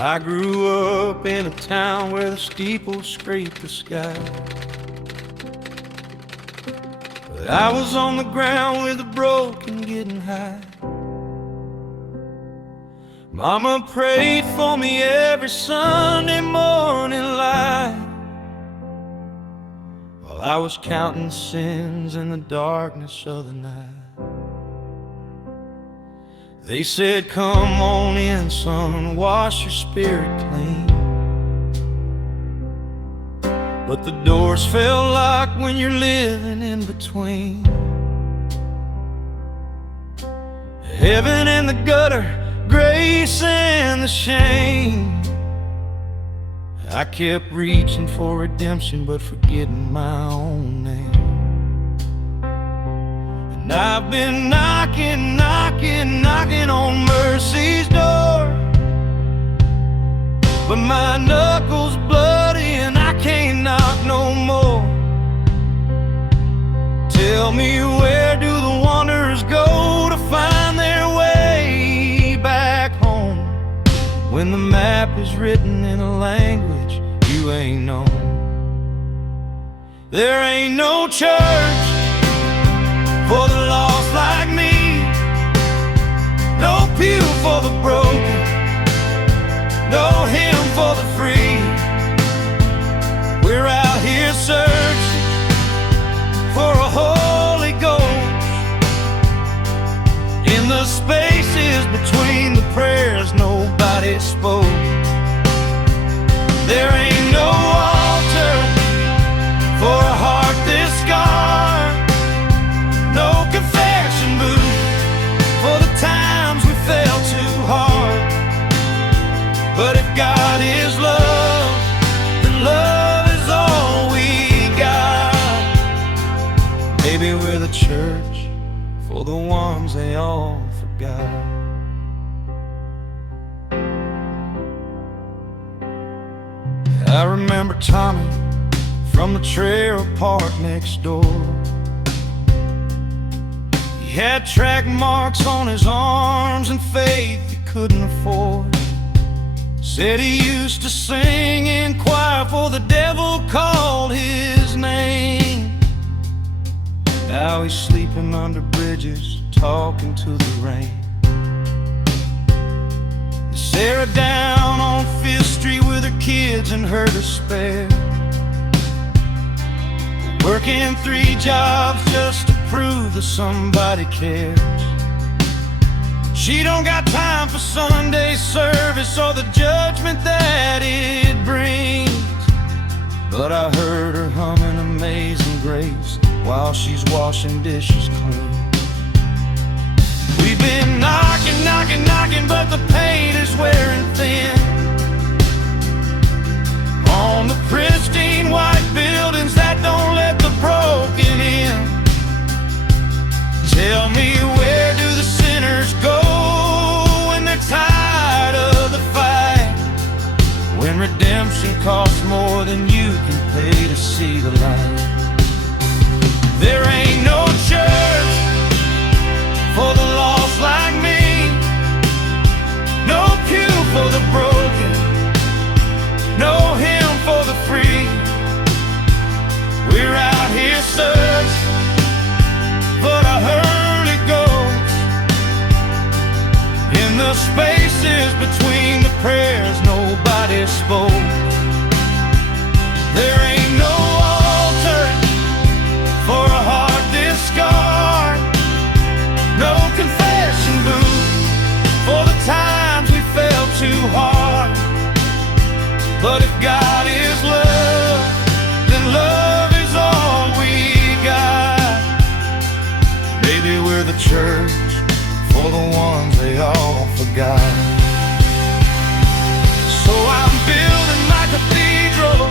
I grew up in a town where the steeples scraped the sky, but I was on the ground with the broken getting high. Mama prayed for me every Sunday morning light, while I was counting sins in the darkness of the night. They said, come on in, son, wash your spirit clean. But the doors fell locked when you're living in between heaven and the gutter, grace and the shame. I kept reaching for redemption, but forgetting my own name. And I've been knocking, knocking, knocking on mercy's door, but my knuckles bloody and I can't knock no more. Tell me, where do the wanderers go to find their way back home, when the map is written in a language you ain't known? There ain't no church for the lost like me, no pew for the broken, no hymn for the free. We're out here searching for a Holy Ghost in the spaces between the prayers nobody spoke. There ain't no altar for a heart this scarred, no confession booth for the times we fell too hard. But if God is love, then love is all we got. Maybe we're the church for the ones they all forgot. I remember Tommy from the trailer park next door. He had track marks on his arms and faith he couldn't afford. Said he used to sing in choir for the devil called his name. Now he's sleeping under bridges, talking to the rain. Sarah down on 5th Street with her kids and her despair, working 3 jobs just to prove that somebody cares. She don't got time for Sunday service or the judgment that it brings, but I heard her humming Amazing Grace while she's washing dishes clean. We've been knocking, knocking, knocking, but the paint is wearing thin on the pristine white buildings that don't let the broken in. Tell me, where do the sinners go when they're tired of the fight, when redemption costs more than you can pay to see the light? There ain't no church for the lost like me, no pew for the broken, no hymn for the free. We're out here searching for the Holy Ghost in the spaces between the prayers nobody spoke. There ain't no altar for a heart this scarred, no confession booth for the times we fell too hard. But if God is love, then love is all we got. Maybe we're the church for the ones they all forgot. So I'm building my cathedral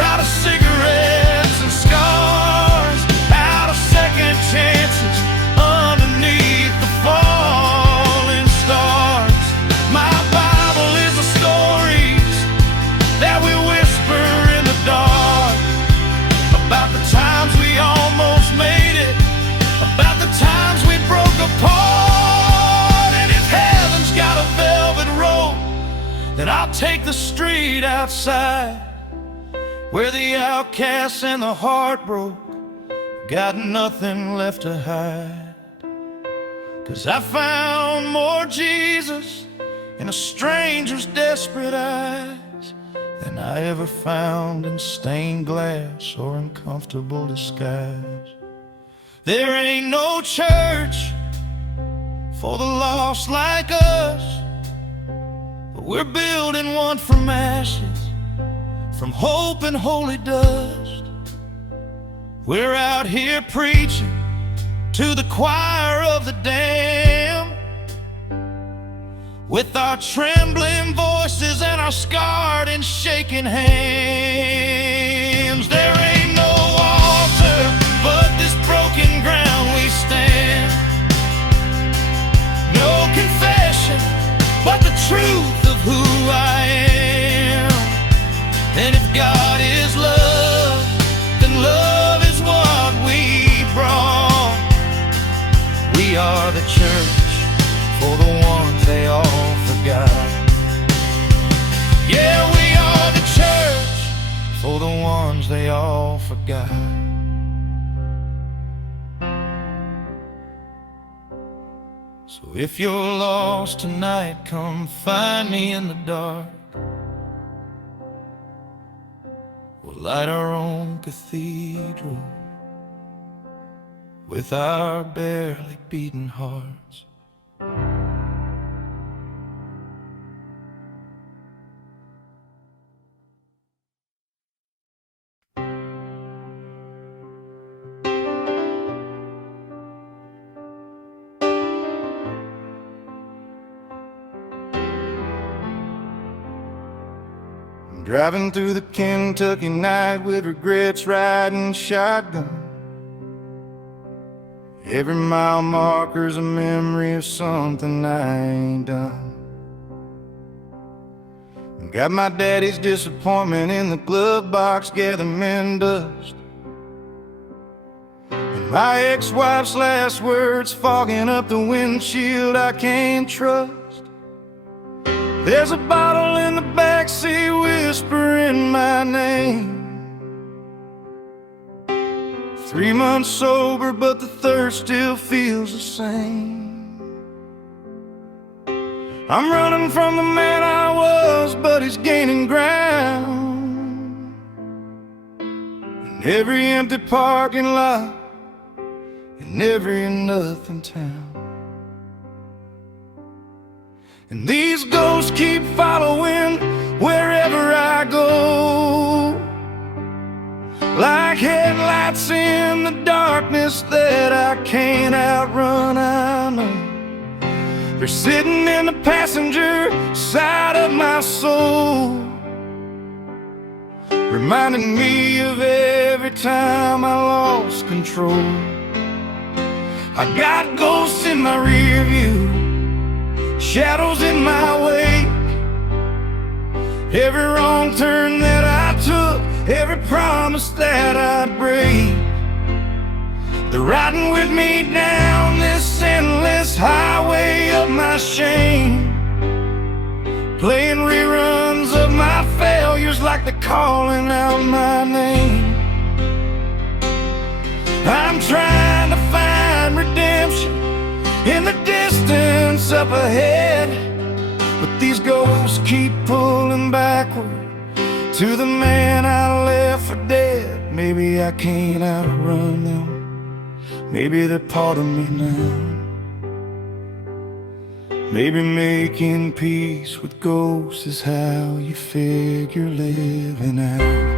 out of cigarettes and scars, out of second chances underneath the falling stars. My Bible is the stories that we whisper in the dark, about the times we almost made it, about the times take the street outside, where the outcasts and the heartbroken got nothing left to hide. 'Cause I found more Jesus in a stranger's desperate eyes than I ever found in stained glass or uncomfortable disguise. There ain't no church for the lost like us, but we're building one from ashes, from hope and holy dust. We're out here preaching to the choir of the damned, with our trembling voices and our scarred and shaking hands. There ain't no altar but this broken ground we stand, no confession but the truth of who I am. And if God is love, then love is what we brought. We are the church for the ones they all forgot. Yeah, we are the church for the ones they all forgot. So if you're lost tonight, come find me in the dark. We'll light our own cathedral with our barely beating hearts. Driving through the Kentucky night with regrets, riding shotgun. Every mile marker's a memory of something I ain't done. Got my daddy's disappointment in the glove box gathering dust, and my ex-wife's last words fogging up the windshield I can't trust. There's a bottle in the backseat whispering my name. 3 months sober, but the thirst still feels the same. I'm running from the man I was, but he's gaining ground. In every empty parking lot, in every nothing town. And these ghosts keep following wherever I go, like headlights in the darkness that I can't outrun. I know they're sitting in the passenger side of my soul, reminding me of every time I lost control. I got ghosts in my rear view, shadows in my wake. Every wrong turn that I took, every promise that I'd break. They're riding with me down this endless highway of my shame, playing reruns of my failures like they're calling out my name. I'm trying to find redemption in the distance up ahead, but these ghosts keep pulling backward to the man I left for dead. Maybe I can't outrun them, maybe they're part of me now. Maybe making peace with ghosts is how you figure living out.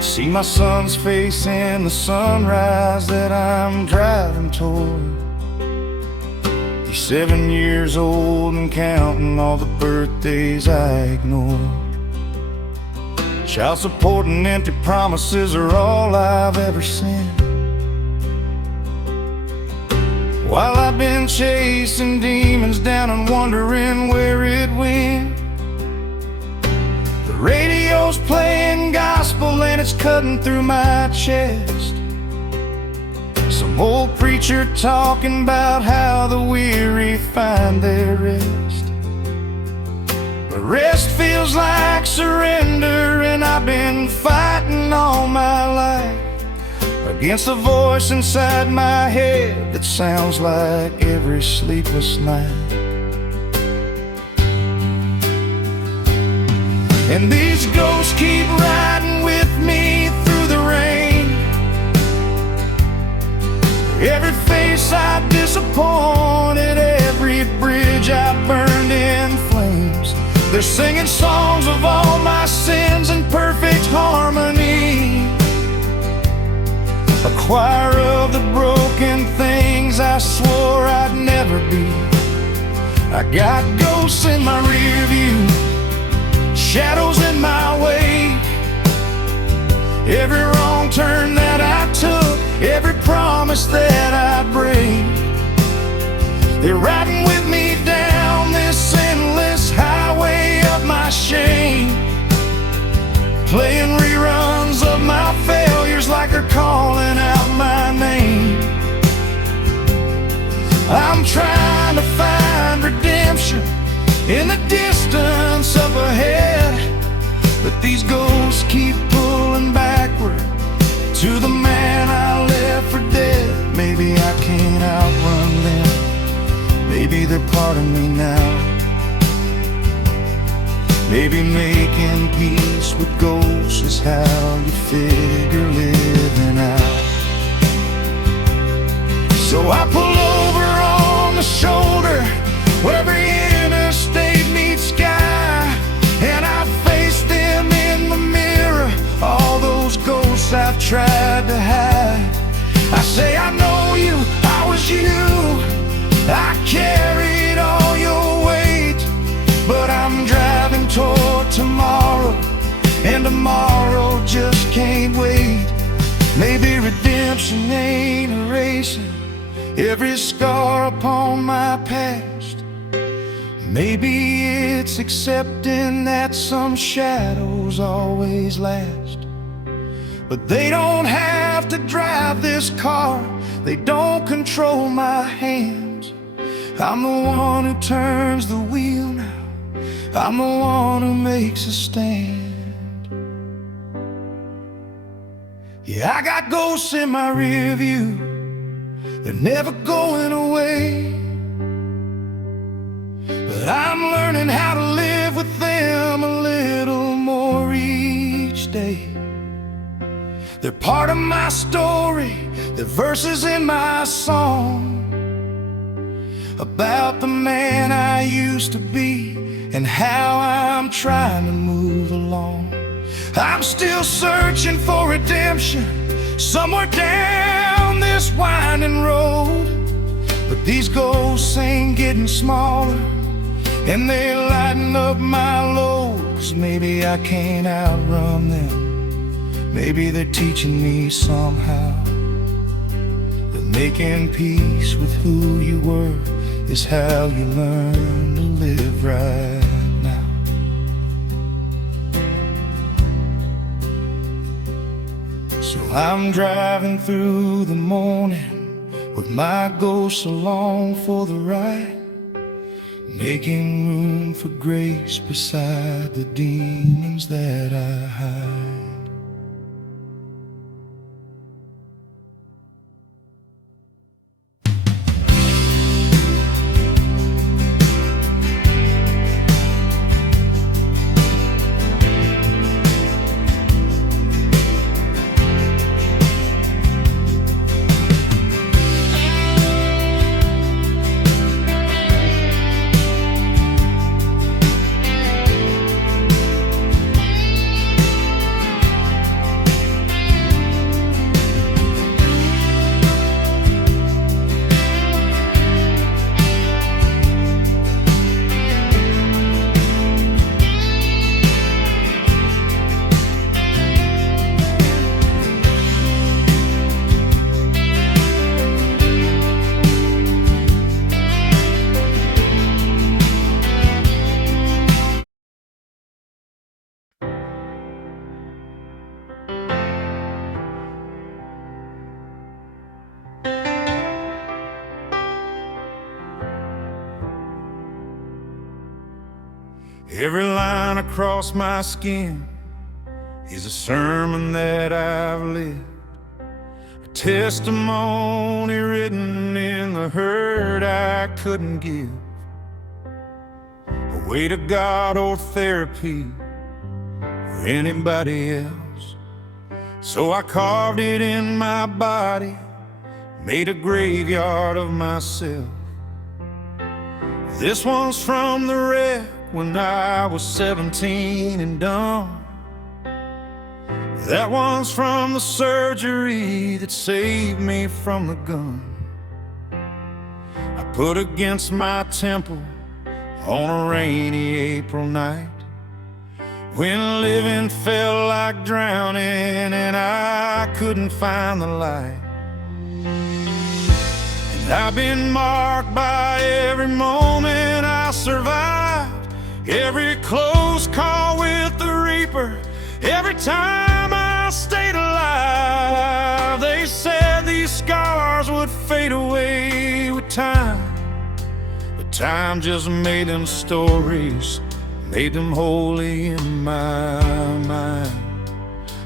See my son's face in the sunrise that I'm driving toward. He's 7 years old and counting all the birthdays I ignored. Child support and empty promises are all I've ever seen, while I've been chasing demons down and wondering where it went. The radio's playing gospel and it's cutting through my chest. So old preacher talking about how the weary find their rest. But rest feels like surrender, and I've been fighting all my life against a voice inside my head that sounds like every sleepless night. And these ghosts keep riding with me through the rain. Every face I disappointed, every bridge I burned in flames. They're singing songs of all my sins in perfect harmony, a choir of the broken things I swore I'd never be. I got ghosts in my rear view, shadows in my way. Every wrong turn that I took, every promise that I break, they're riding with me down this endless highway of my shame, playing reruns of my failures like they're calling out my name. I'm trying to find redemption in the distance up ahead, but these ghosts keep pulling backward to the man I left for dead. Maybe I can't outrun them, maybe they're part of me now. Maybe making peace with ghosts is how you figure living out. So I pull over on the shoulder where every interstate meets sky, and I face them in the mirror, all those ghosts I've tried to hide. I say I know you, I was you, I carried all your weight, but I'm driving toward tomorrow, and tomorrow just can't wait. Maybe redemption ain't erasing every scar upon my past. Maybe it's accepting that some shadows always last. But they don't have to drive this car, they don't control my hands. I'm the one who turns the wheel now, I'm the one who makes a stand. Yeah, I got ghosts in my rear view, they're never going away, but I'm learning how to live with them a little more each day. They're part of my story, they're verses in my song, about the man I used to be and how I'm trying to move along. I'm still searching for redemption somewhere down this winding road, but these ghosts ain't getting smaller, and they lighten up my load. 'Cause maybe I can't outrun them, maybe they're teaching me somehow that making peace with who you were is how you learn to live right now. So I'm driving through the morning with my ghosts along for the ride, making room for grace beside the demons that I hide. Every line across my skin is a sermon that I've lived, a testimony written in the hurt I couldn't give, a way to God or therapy for anybody else. So I carved it in my body, made a graveyard of myself. This one's from the wreck when I was 17 and dumb. That one's from the surgery that saved me from the gun I put against my temple on a rainy April night, when living felt like drowning and I couldn't find the light. And I've been marked by every moment I survived, every close call with the Reaper, every time I stayed alive. They said these scars would fade away with time, but time just made them stories, made them holy in my mind.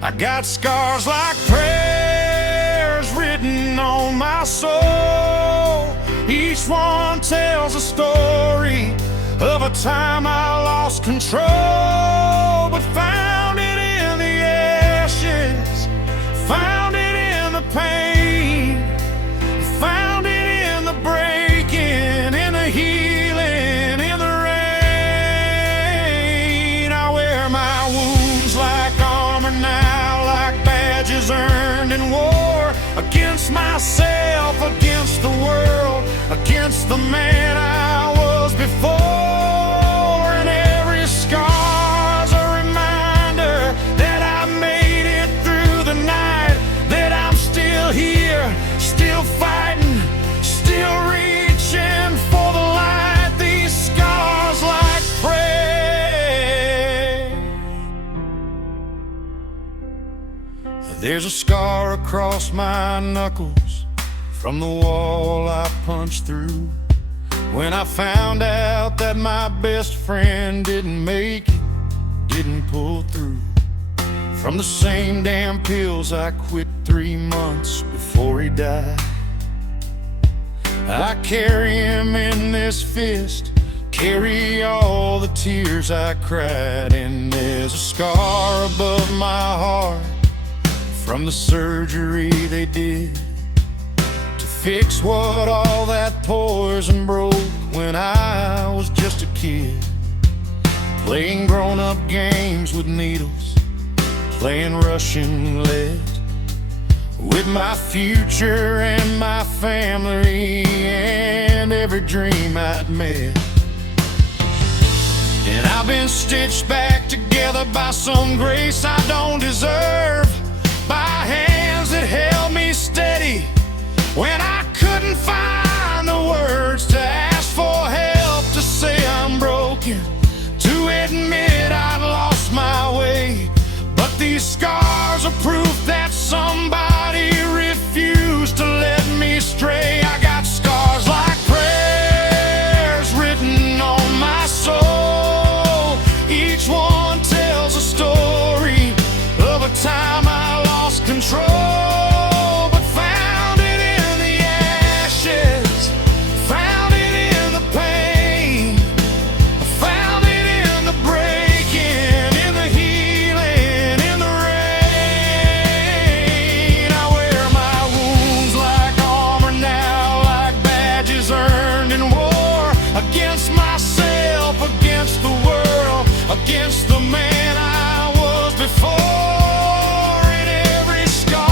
I got scars like prayers written on my soul. Each one tells a story of a time I lost control, but found it in the ashes, found it in the pain, found it in the breaking, in the healing, in the rain. I wear my wounds like armor now, like badges earned in war, against myself, against the world, against the man I was before. And every scar's a reminder that I made it through the night, that I'm still here, still fighting, still reaching for the light. These scars like prayer. There's a scar across my knuckles from the wall I punched through, when I found out that my best friend didn't make it, didn't pull through. From the same damn pills I quit 3 months before he died. I carry him in this fist, carry all the tears I cried. And there's a scar above my heart from the surgery they did to fix what all that poison broke when I was just a kid, playing grown-up games with needles, playing Russian roulette with my future and my family and every dream I'd met. And I've been stitched back together by some grace I don't deserve, by hands that held me steady when I couldn't find the words to ask for help, to say I'm broken, to admit I'd lost my way. But these scars are proof that somebody refused to let me stray. I got scars like prayers written on my soul. Each one tells a story of a time I lost control, but found it in the ashes, found it in the pain, found it in the breaking, in the healing, in the rain. I wear my wounds like armor now, like badges earned in war, against myself, against the world, against the man I was before. And every scar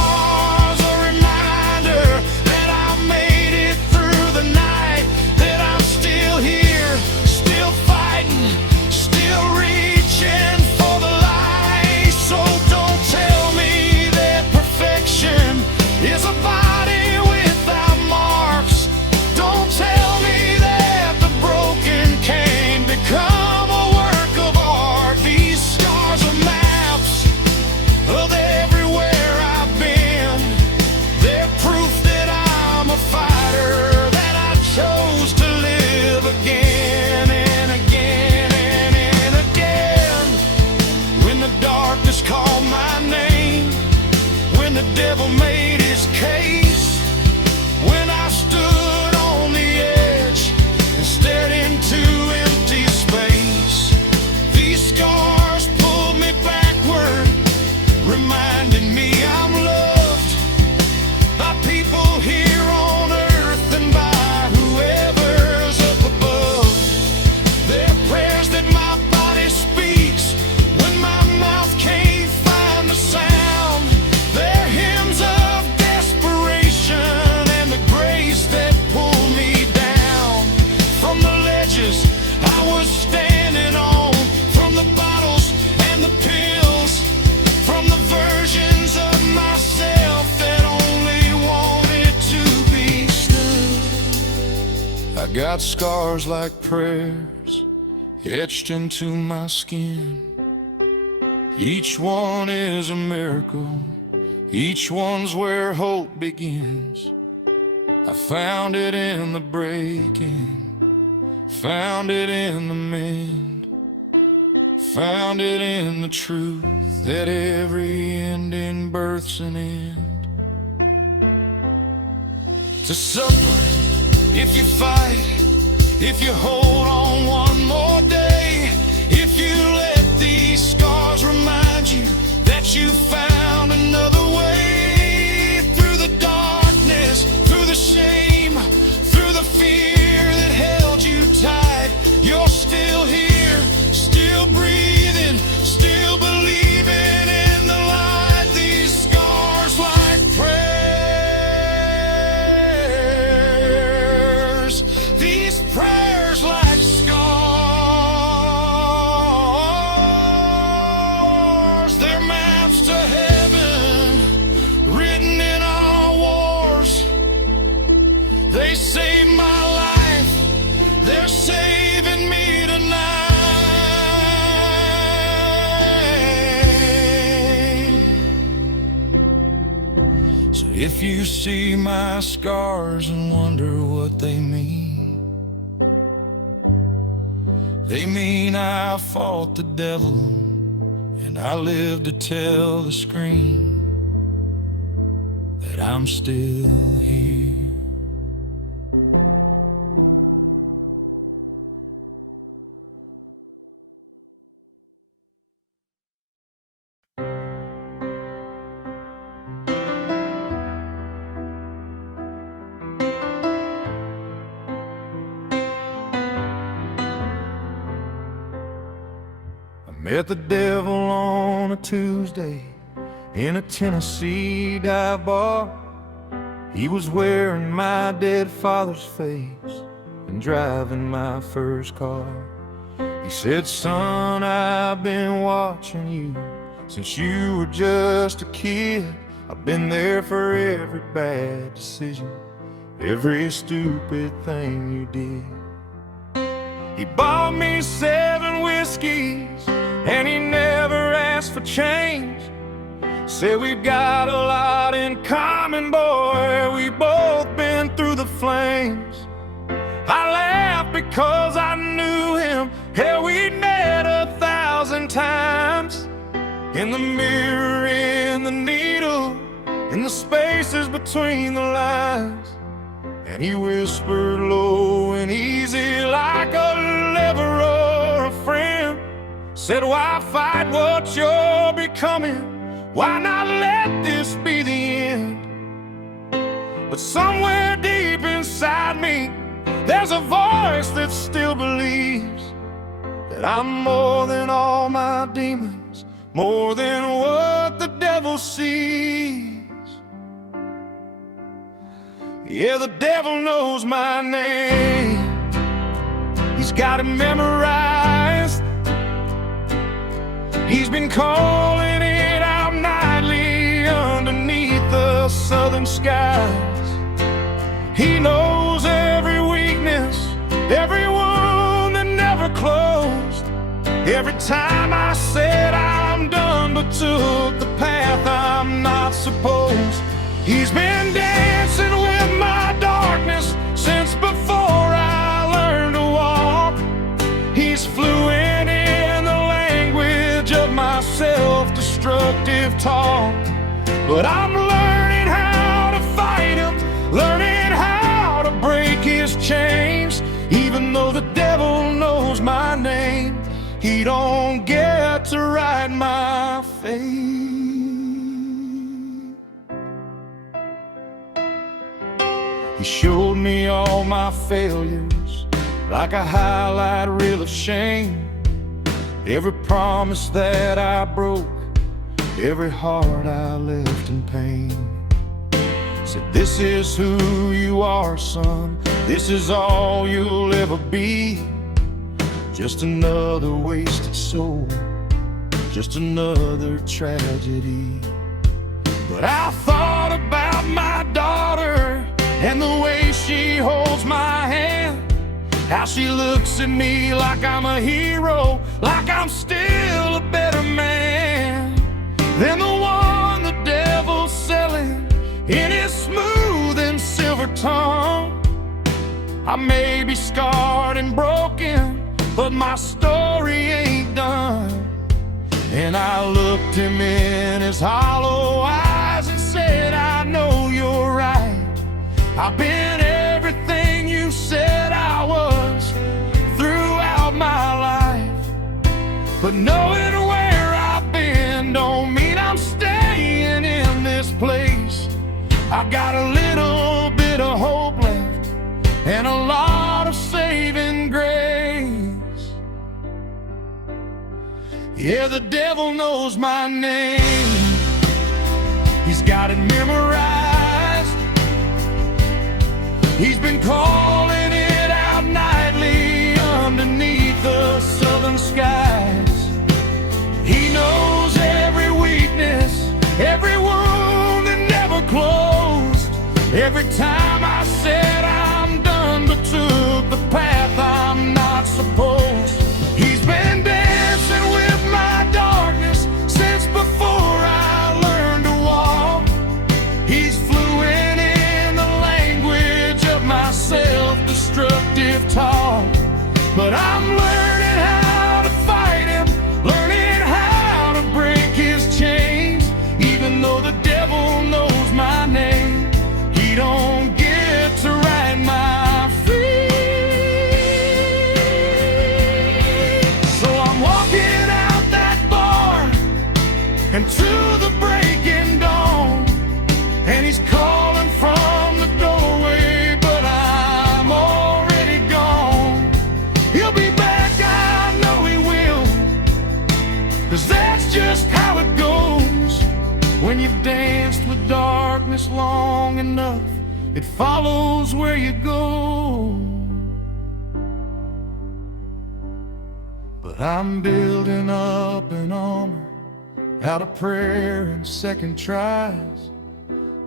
the devil made his case. When I stood on the edge and stared into empty space, these scars pulled me backward, reminding me I'm loved by people here on earth and by whoever's up above. They're prayers that my body speaks when my mouth can't find the sound. They're hymns of desperation and the grace that pulled me down from the ledges I was standing on, from the bottles and the pills, from the versions of myself that only wanted to be stood. I got scars like prayers etched into my skin. Each one is a miracle, each one's where hope begins. I found it in the breaking, found it in the mend, found it in the truth that every ending births an end. To suffer if you fight, if you hold on one more day, if you let these scars remind you that you found another way through the darkness, through the shame, through the fear that held you tight. You're still here, still breathing, still believing in the light. These scars like prayers, these prayers like scars. They're maps to heaven, written in our wars. They saved my life, they're saving me tonight. So if you see my scars and wonder what they mean I fought the devil and I live to tell the screen that I'm still here. Met the devil on a Tuesday in a Tennessee dive bar. He was wearing my dead father's face and driving my first car. He said, "Son, I've been watching you since you were just a kid. I've been there for every bad decision, every stupid thing you did." He bought me 7 whiskeys and he never asked for change. Said we've got a lot in common, boy, we both been through the flames. I laughed because I knew him, hell, we'd met 1,000 times. In the mirror, in the needle, in the spaces between the lines. And he whispered low and easy like a lover or a friend. Said, "Why fight what you're becoming? Why not let this be the end?" But somewhere deep inside me, there's a voice that still believes that I'm more than all my demons, more than what the devil sees. Yeah, the devil knows my name. He's got it memorized. He's been calling it out nightly underneath the southern skies. He knows every weakness, every wound that never closed. Every time I said I'm done but took the path I'm not supposed. He's been dancing with my darkness since before I learned to walk. He's fluent in the language of my self-destructive talk. But I'm He showed me all my failures like a highlight reel of shame. Every promise that I broke, every heart I left in pain. Said, this is who you are, son. This is all you'll ever be. Just another wasted soul, just another tragedy. But I thought about my daughter and the way she holds my hand, how she looks at me like I'm a hero, like I'm still a better man than the one the devil's selling in his smooth and silver tongue. I may be scarred and broken, but my story ain't done. And I looked him in his hollow eyes and said, I know you're right. I've been everything you said I was throughout my life. But knowing where I've been don't mean I'm staying in this place. I got a little bit of hope left and a lot of saving grace. Yeah, the devil knows my name. He's got it memorized. He's been calling it out nightly underneath the southern skies. He knows every weakness, every wound that never closed. Every time I said I'm done but took the path I'm not supposed. He's been dancing with my darkness since before I learned to walk. He's fluent in the language of my self-destructive talk. But I'm learning how to fight him, learning how to break his chains. Even though the devil knows my name, he don't get to write my feet. So I'm walking out that bar and to the breaking dawn, and he's calling from the doorway, but I'm already gone. He'll be back, I know he will, 'cause that's just how it goes. When you've danced with darkness long enough, it follows where you go. But I'm building up an armor out of prayer and second tries,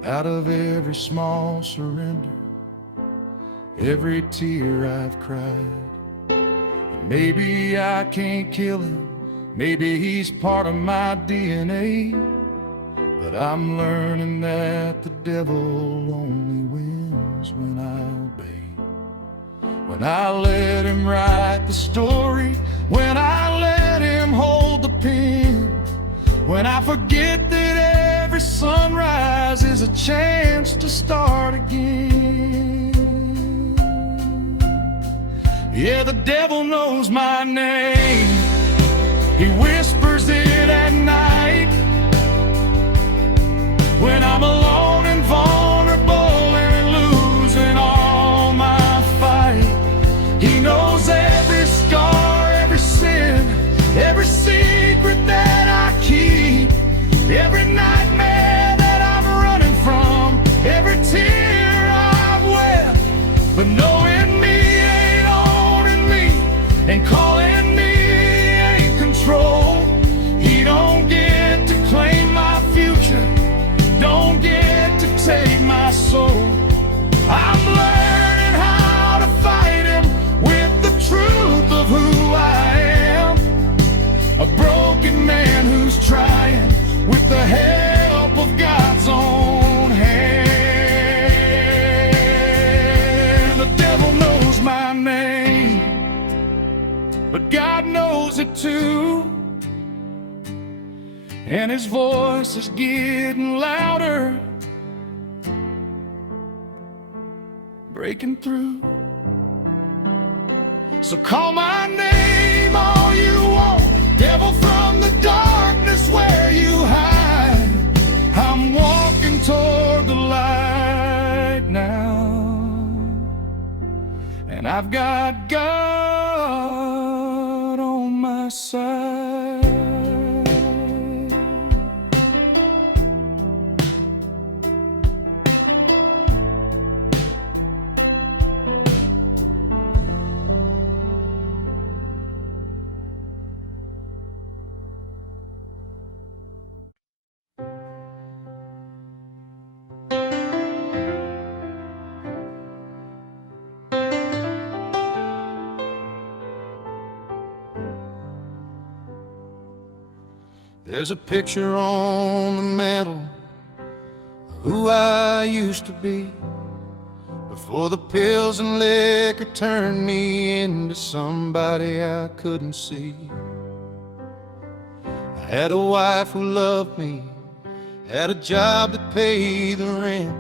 out of every small surrender, every tear I've cried. And maybe I can't kill him, maybe he's part of my DNA, but I'm learning that the devil only wins when I obey. When I let him write the story, when I let him hold the pen, when I forget that every sunrise is a chance to start again. Yeah, the devil knows my name. He whispers it at night when I'm alone and vulnerable and losing all my fight. He knows every scar, every sin, every secret that I keep, every nightmare that I'm running from, every tear I've wept. But knowing me ain't owning me, and calling me ain't control. He don't get to claim my future, don't get to take my soul. I'm learning how to fight him with the truth of who I am, a broken man who's trying with the help of God's own hand. The devil knows my name, but God knows it too, and his voice is getting louder, breaking through. So call my name all you want, devil from the darkness where you hide. I'm walking toward the light now. and I've got God on my side. There's a picture on the mantle of who I used to be before the pills and liquor turned me into somebody I couldn't see. I had a wife who loved me, had a job that paid the rent,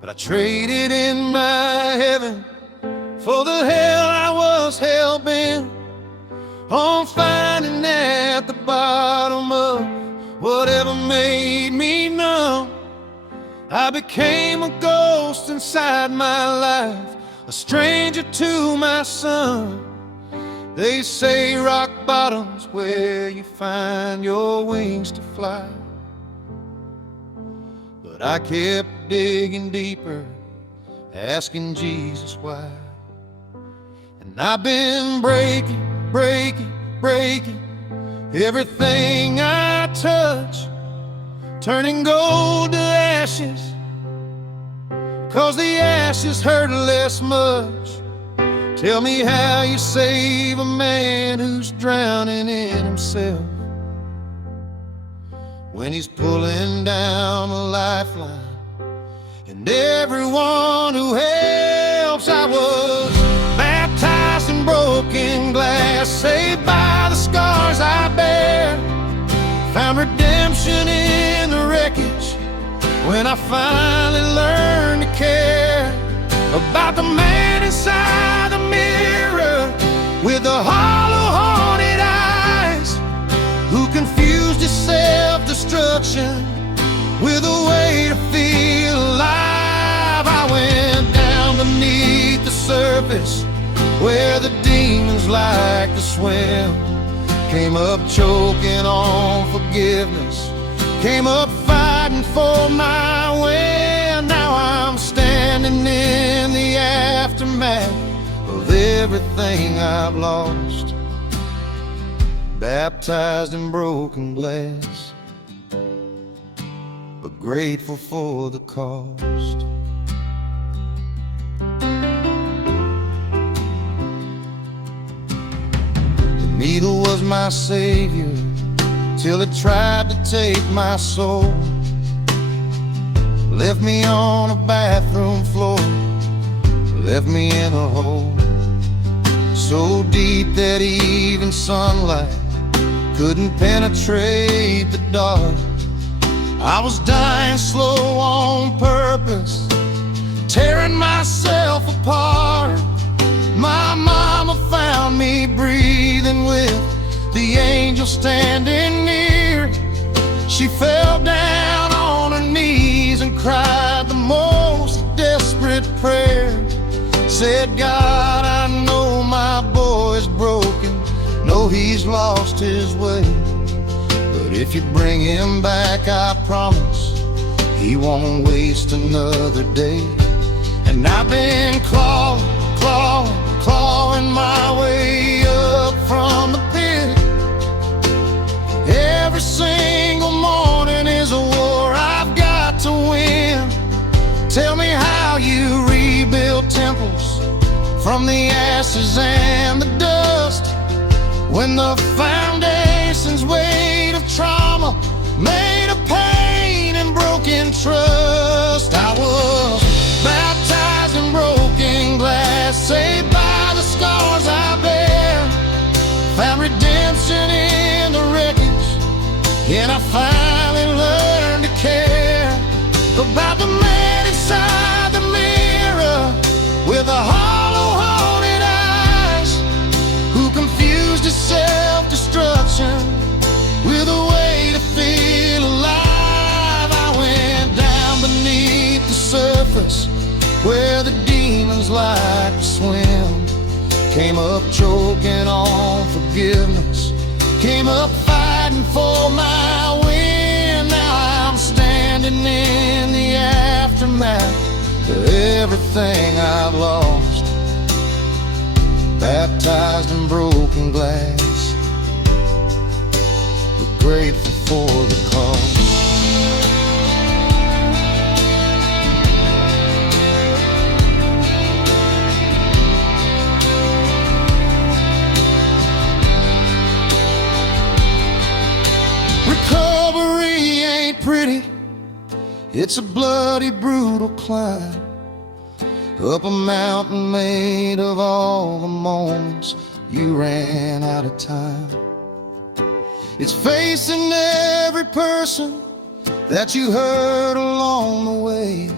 but I traded in my heaven for the hell I was hell-bent on finding at the bottom of whatever made me numb. I became a ghost inside my life, a stranger to my son. They say rock bottom's where you find your wings to fly, but I kept digging deeper, asking Jesus why. And I've been breaking everything I touch, turning gold to ashes, 'cause the ashes hurt less much. Tell me how you save a man who's drowning in himself when he's pulling down a lifeline and everyone who helps. I was baptized in broken glass, saved by the scars I bear, found redemption in the wreckage when I finally learned to care about the man inside the mirror with the hollow haunted eyes, who confused his self-destruction with a way to feel alive. I went down beneath the surface where the demons like to swim, came up choking on forgiveness, came up fighting for my win. Now I'm standing in the aftermath of everything I've lost, baptized in broken glass, but grateful for the cost. The needle was my savior till it tried to take my soul, left me on a bathroom floor, left me in a hole so deep that even sunlight couldn't penetrate the dark. I was dying slow on purpose, tearing myself apart. My mama found me breathing with the angel standing near. She fell down on her knees and cried the most desperate prayer. Said, God, I know my boy's broken, know he's lost his way, but if you bring him back, I promise he won't waste another day. And I've been clawing my way up from the pit. Every single morning is a war I've got to win. Tell me how you rebuild temples from the ashes and the dust, when the foundation's weight of trauma made of pain and broken trust. I was baptized in broken glass, saved by the scars I bear, found redemption in the wreckage, and I finally learned to care about the man inside the mirror with the hollow haunted eyes, who confused his self-destruction with a way to feel alive. I went down beneath the surface where the demons demons like to swim. Came up choking on forgiveness, came up fighting for my win. Now I'm standing in the aftermath of everything I've lost, baptized in broken glass, but grateful for the cost. Recovery ain't pretty, it's a bloody, brutal climb, up a mountain made of all the moments you ran out of time. It's facing every person that you hurt along the way.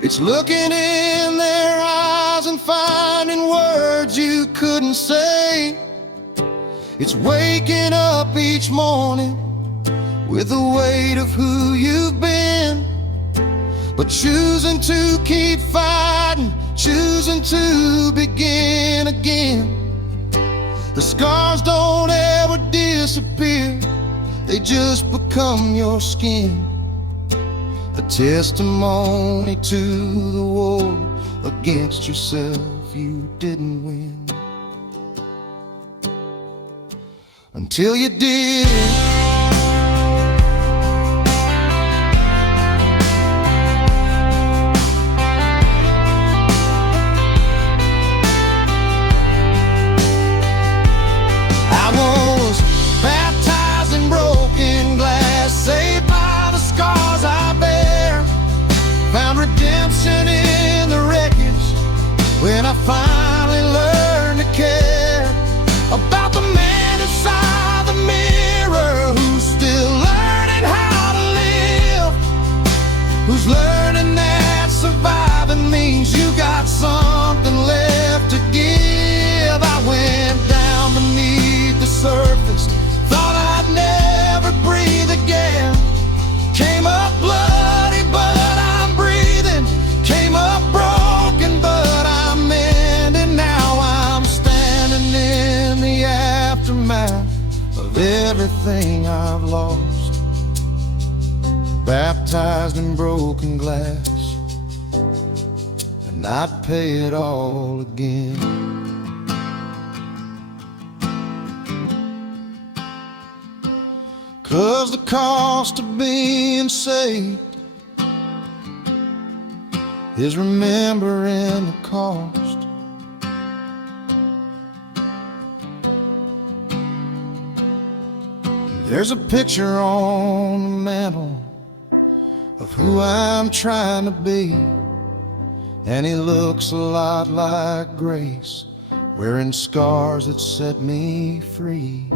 It's looking in their eyes and finding words you couldn't say. It's waking up each morning with the weight of who you've been, but choosing to keep fighting, choosing to begin again. The scars don't ever disappear, they just become your skin. A testimony to the war against yourself you didn't win, until you did. I was baptized in broken glass, saved by the scars I bear, found redemption in the wreckage when I finally learned to care about the man inside the mirror who's still learning how to live, who's learning that surviving means you got something left to give. I went down beneath the surface, thought I'd never breathe again. Came up bloody, but I'm breathing. Came up broken, but I'm mending. Now I'm standing in the aftermath of everything I've lost, baptized in broken glass, and I'd pay it all again. 'Cause the cost of being saved is remembering the cost. There's a picture on the mantle of who I'm trying to be, and he looks a lot like Grace, wearing scars that set me free.